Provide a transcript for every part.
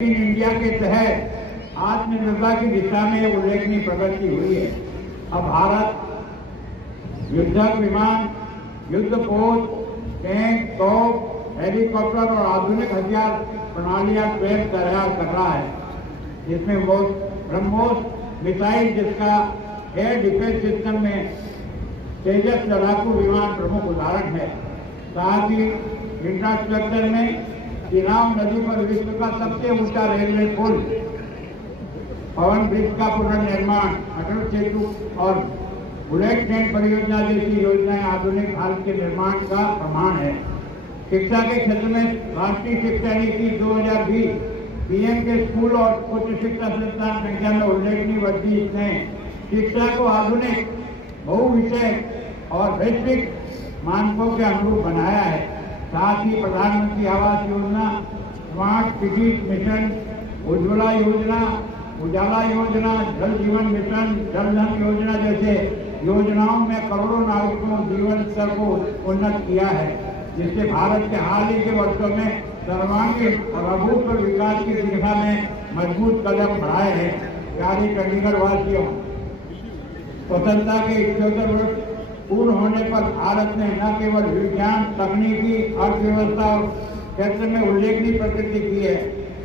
India के तहत आत्मनिर्भरता की दिशा में उल्लेखनीय प्रगति हुई है। अब भारत युद्धक विमान, युद्धपोत, टैंक, तोप, हेलीकॉप्टर और आधुनिक हथियार प्रणालियां स्वयं तैयार कर रहा है। इसमें ब्रह्मोस मिसाइल, जिसका एयर डिफेंस सिस्टम में तेजस लड़ाकू विमान प्रमुख उदाहरण है। साथ ही इंफ्रास्ट्रक्चर में चिनाब नदी पर विश्व का सबसे ऊंचा रेलवे पुल, पवन ब्रिज का पुनर्निर्माण, अटल सेतु और बुलेट ट्रेन परियोजना जैसी योजनाएं आधुनिक भारत के निर्माण का प्रमाण है। शिक्षा के क्षेत्र में राष्ट्रीय शिक्षा नीति 2020 पीएम के स्कूल और उच्च शिक्षा संस्थान संख्या में उल्लेखनीय वृद्धि ने शिक्षा को आधुनिक, बहुविषय और वैश्विक मानकों के अनुरूप बनाया है। साथ ही प्रधानमंत्री Awas Yojana, smart city mission, Ujjwala योजना, उजाला योजना, जल जीवन मिशन, जल धन योजना जैसे योजनाओं में करोड़ों नागरिकों जीवन स्तर को उन्नत किया है, जिससे भारत के हाल ही के वर्षों में सर्वांगीण और अभूतपूर्व विकास की दिशा में मजबूत कदम बढ़ाए हैं। प्यारे चंडीगढ़ वासियों, स्वतंत्रता के 71 वर्ष पूर्ण होने पर भारत ने न केवल विज्ञान, तकनीकी, अर्थव्यवस्था क्षेत्र में उल्लेखनीय प्रगति की है,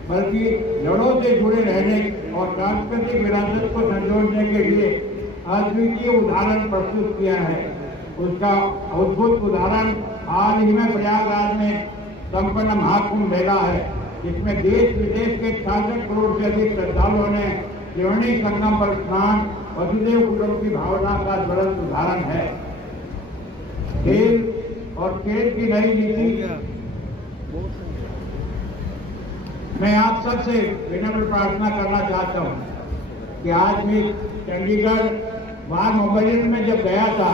बल्कि जड़ों से जुड़े रहने और सांस्कृतिक विरासत को संजोने के लिए अद्वितीय उदाहरण प्रस्तुत किया है। उसका अद्भुत उदाहरण हाल ही में प्रयागराज में संपन्न महाकुंभ मेला है, जिसमें देश विदेश के 66 करोड़ से अधिक श्रद्धालुओं ने त्रिवेणी संगम पर स्नान, वसुदेव कुटुंब की भावना का ज्वलंत उदाहरण है। खेल और खेल की नई नीति, मैं आप सबसे विनम्र प्रार्थना करना चाहता हूं कि आज भी चंडीगढ़ बार मोबाइल में जब गया था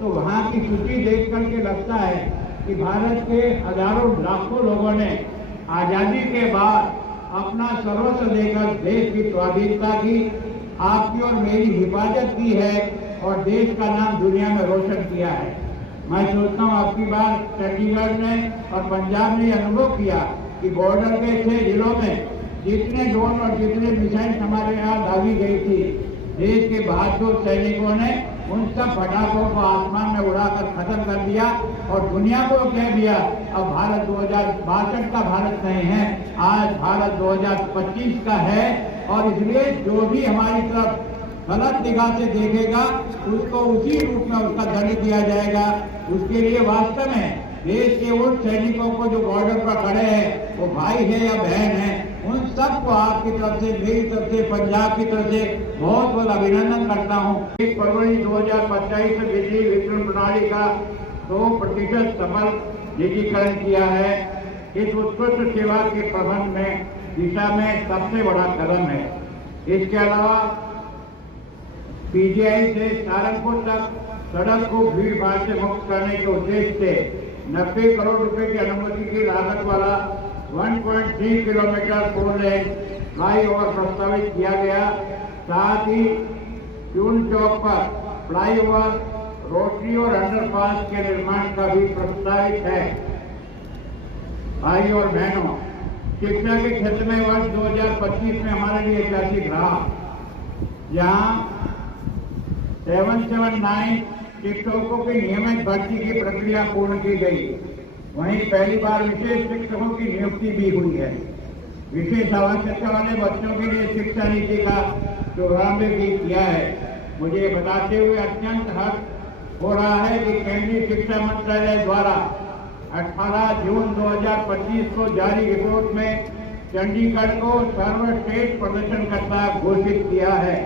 तो वहां की सूची देख करके लगता है कि भारत के हजारों लाखों लोगों ने आजादी के बाद अपना सर्वस्व देकर देश की स्वाधीनता की, आपकी और मेरी हिफाजत की है और देश का नाम दुनिया में रोशन किया है। मैं सोचता हूँ आपकी बार चंडीगढ़ ने और पंजाब ने अनुभव किया कि बॉर्डर के 6 जिलों में जितने ड्रोन और जितने मिसाइल हमारे यहाँ दागी गई थी, देश के बहादुर सैनिकों ने उन सब पटाखों को आसमान में उड़ाकर खत्म कर दिया और दुनिया को कह दिया अब भारत 2062 का भारत नहीं है, आज भारत 2025 का है। और इसलिए जो भी हमारी तरफ गलत निगाह से देखेगा उसको उसी रूप में उसका दंड दिया जाएगा। उसके लिए वास्तव में देश के उन सैनिकों को जो बॉर्डर पर खड़े हैं, वो भाई है या बहन है, उन सबको आपकी तरफ से, मेरी तरफ से, पंजाब की तरफ से बहुत बहुत अभिनंदन करता हूँ। 1 फरवरी 2025 से बिजली वितरण प्रणाली का 100% सफल डिजिटलीकरण किया है। इस उत्कृष्ट सेवा के प्रबंध में दिशा में सबसे बड़ा कदम है। इसके अलावा पीजीआई से सहारनपुर तक सड़क को भीड़ भाड़ से मुक्त करने के उद्देश्य से 90 करोड़ रुपए की अनुमति की लागत वाला 1.3 किलोमीटर 4 लेन फ्लाईओवर प्रस्तावित किया गया। साथ ही ट्यून चौक पर फ्लाईओवर, रोटरी और अंडरपास के निर्माण का भी प्रस्तावित है। भाई और बहनों, शिक्षा के क्षेत्र में वर्ष 2025 में हमारे लिए ऐतिहासिक रहा, जहाँ 779 शिक्षकों की नियमित भर्ती की प्रक्रिया पूर्ण की गई। वहीं पहली बार विशेष शिक्षकों की नियुक्ति भी हुई है। विशेष आवश्यकता वाले बच्चों के लिए शिक्षा नीति का शुभारंभ भी किया है। मुझे बताते हुए अत्यंत हर्ष हो रहा है कि केंद्रीय शिक्षा मंत्रालय द्वारा 18 जून 2025 को जारी रिपोर्ट में चंडीगढ़ को सर्वश्रेष्ठ प्रदर्शनकर्ता घोषित किया है।